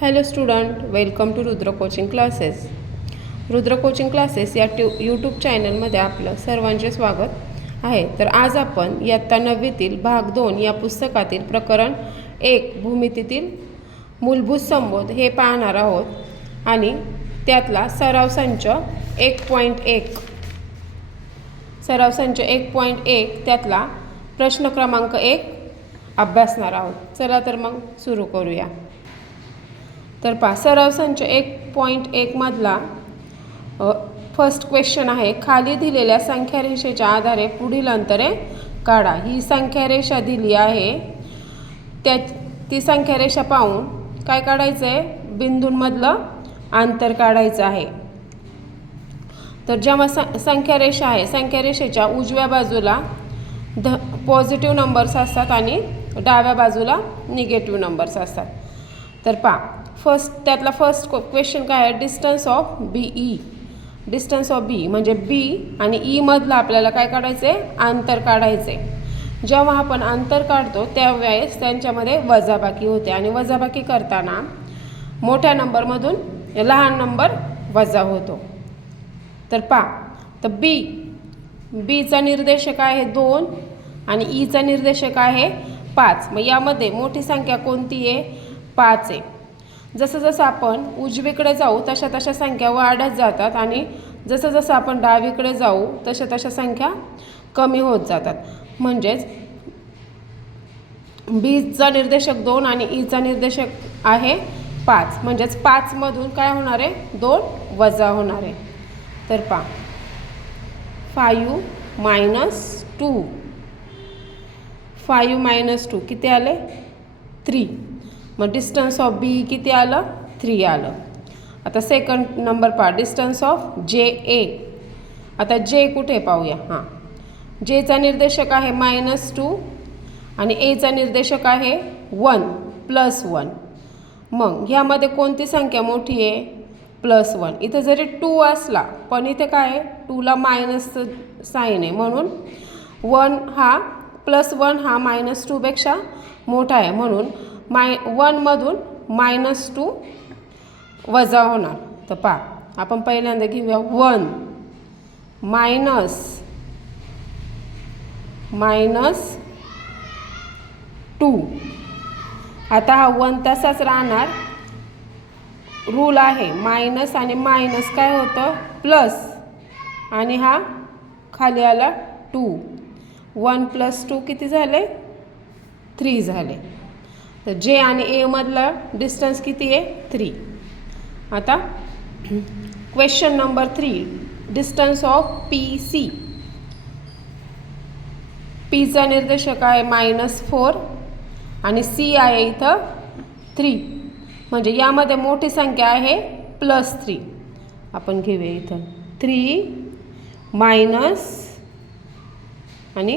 Hello student welcome to Rudra coaching classes Rudra coaching classes या ट्यू YouTube चॅनलमध्ये आपलं सर्वांचे स्वागत आहे. तर आज आपण इयत्ता नववीतील भाग दोन या पुस्तकातील प्रकरण एक भूमितीतील मूलभूत संबोध हे पाहणार आहोत. आणि त्यातला सराव संच एक पॉईंट एक. सराव संच एक पॉईंट एक त्यातला प्रश्न क्रमांक एक अभ्यासणार आहोत. चला तर मग सुरू करूया. तर पासाराव सराव संच एक पॉईंट एकमधला फर्स्ट क्वेश्चन आहे खाली दिलेल्या संख्या रेषेच्या आधारे पुढील अंतरे काढा. ही संख्या रेषा दिली आहे. त्या ती संख्या रेषा पाहून काय काढायचं आहे बिंदूंमधलं अंतर काढायचं आहे. तर जेव्हा सं संख्या रेषा आहे संख्या रेषेच्या उजव्या बाजूला ध पॉझिटिव्ह नंबर्स असतात आणि डाव्या बाजूला निगेटिव्ह नंबर्स असतात. तर पा फर्स्ट त्यातला फर्स्ट क्वेश्चन काय आहे? Distance of B E distance of B म्हणजे बी आणि e ईमधलं आपल्याला काय काढायचं आहे अंतर काढायचं आहे जेव्हा आपण अंतर काढतो त्यावेळेस त्यांच्यामध्ये वजाबाकी होते. आणि वजाबाकी करताना मोठ्या नंबरमधून लहान नंबर वजा होतो. तर पा तर बी बीचा निर्देशक आहे दोन आणि e ईचा निर्देशक आहे पाच. मग यामध्ये मोठी संख्या कोणती आहे? पाच आहे. जसं जसं आपण उजवीकडे जाऊ तशा तशा संख्या वाढत जातात आणि जसं जसं आपण डावीकडे जाऊ तशा तशा संख्या कमी होत जातात. म्हणजेच बीचा निर्देशक दोन आणि ईचा निर्देशक आहे पाच. म्हणजेच पाचमधून काय होणार आहे? दोन वजा होणार आहे. तर पा five minus two five minus two किती आले? थ्री मग डिस्टन्स ऑफ बी किती आलं? थ्री आलं. आता सेकंड नंबर पहा डिस्टन्स ऑफ जे ए आता जे कुठे पाहूया? हां. जेचा निर्देशक आहे मायनस टू आणि एचा निर्देशक आहे वन प्लस वन मग ह्यामध्ये कोणती संख्या मोठी आहे? प्लस वन इथं जरी टू असला पण इथे काय आहे? टूला मायनसचं साईन आहे म्हणून. वन हा प्लस वन हा मायनस टूपेक्षा मोठा आहे म्हणून. माय वनमधून मायनस टू वजा होणार. तर पा आपण पहिल्यांदा घेऊया वन. मायनस मायनस टू आता हा वन तसाच राहणार. रूल आहे मायनस आणि मायनस काय होतं? प्लस आणि हा खाली आला टू वन प्लस टू किती झाले? थ्री झाले. तर जे आणि एमधलं डिस्टन्स किती आहे? थ्री आता question number three distance of P C पीचा निर्देशक आहे मायनस फोर आणि सी आहे इथं थ्री म्हणजे यामध्ये मोठी संख्या आहे प्लस थ्री आपण घेऊया इथं. थ्री मायनस आणि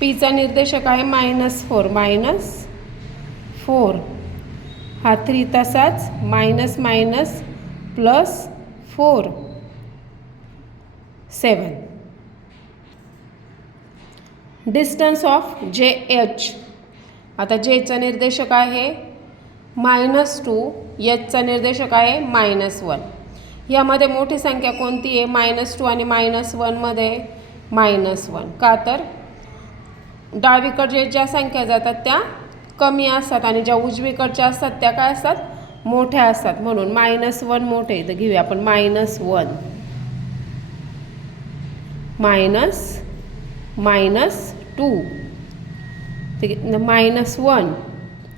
पीचा निर्देशक आहे मायनस फोर मायनस फोर. हा थ्री तसाच minus minus plus four seven distance of J H आता जेचा निर्देशक आहे मायनस टू एचचा निर्देशक आहे मायनस वन यामध्ये मोठी संख्या कोणती आहे? मायनस टू आणि मायनस वनमध्ये मायनस वन का तर? डावीकडे ज्या संख्या जातात त्या कमी असतात आणि ज्या उजवीकडच्या असतात त्या काय असतात? मोठ्या असतात. म्हणून मायनस वन मोठे. तर घेऊया आपण minus one minus minus two ते मायनस वन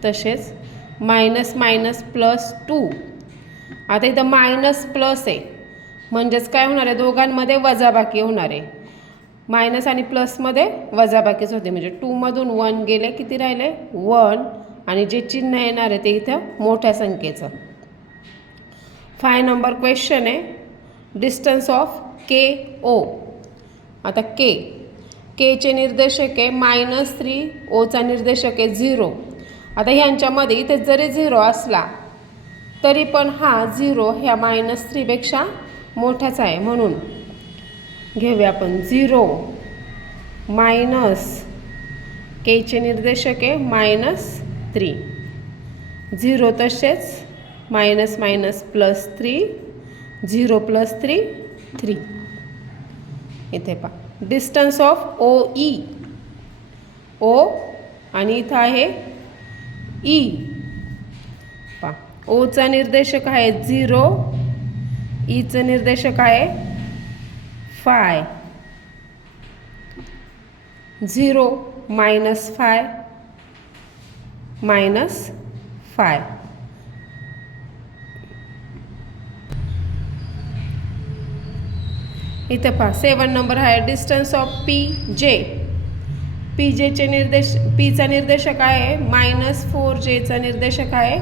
तसेच मायनस मायनस प्लस टू आता इथं मायनस प्लस आहे. म्हणजेच काय होणार आहे? दोघांमध्ये वजाबाकी होणार आहे. मायनस आणि प्लसमध्ये वजाबाकीच होते. म्हणजे टूमधून वन गेले किती राहिले? वन आणि जे चिन्ह येणार आहे ते इथं मोठ्या संख्येचं. फाय नंबर क्वेश्चन आहे. डिस्टन्स ऑफ के ओ आता के केचे निर्देशक आहे मायनस थ्री ओचा निर्देशक आहे झिरो आता ह्यांच्यामध्ये इथे जरी झिरो असला तरी पण हा झिरो ह्या मायनस थ्रीपेक्षा मोठाच आहे म्हणून. घेऊया आपण. झिरो मायनस केचे निर्देशक आहे मायनस थ्री झिरो तसेच minus minus plus three zero plus three three इथे पहा. Distance of O E O आणि इथं आहे ई पहा. ओचा निर्देशक आहे झिरो ईचं e निर्देशक आहे five. Zero minus five minus five. इथे पहा सेवन नंबर आहे distance of P J. P जेचे निर्देश पीचा निर्देशक आहे मायनस फोर जेचा निर्देशक आहे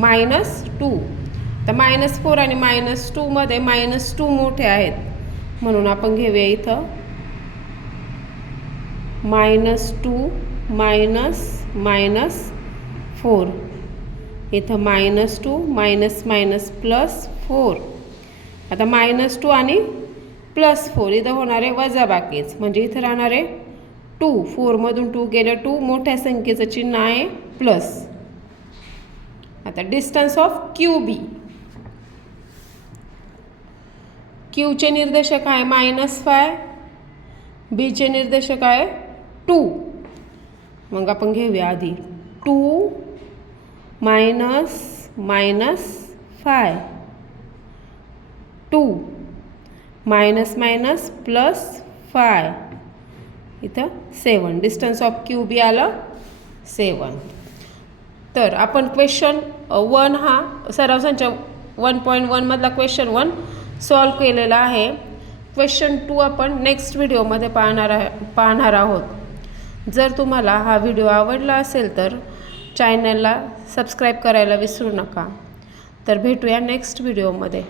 मायनस टू. तर मायनस फोर आणि मायनस टूमध्ये मायनस टू मोठे आहेत. म्हणून आपण घेऊया इथं. Minus two minus minus four. इथं minus two minus minus plus four. आता मायनस टू आणि प्लस फोर इथं होणार आहे वजा बाकीच म्हणजे इथं राहणार आहे टू फोरमधून टू गेलं टू मोठ्या संख्येचं चिन्ह आहे प्लस. आता डिस्टन्स ऑफ क्यू बी क्यूचे निर्देशक आहे मायनस फाय बीचे निर्देशक आहे टू. मग आपण घेऊया आधी. Two minus minus five. Two minus minus plus five. इथं seven. Distance of Q B आलं सेवन. तर आपण क्वेश्चन वन हा सराव संच वन पॉईंट वनमधला क्वेश्चन वन सॉल्व केलेला आहे. क्वेश्चन टू आपण नेक्स्ट व्हिडिओमध्ये पाहणार आहे पाहणार आहोत. जर तुम्हाला हा व्हिडिओ आवडला असेल तर चॅनलला सबस्क्राईब करायला विसरू नका. तर भेटूया नेक्स्ट व्हिडिओमध्ये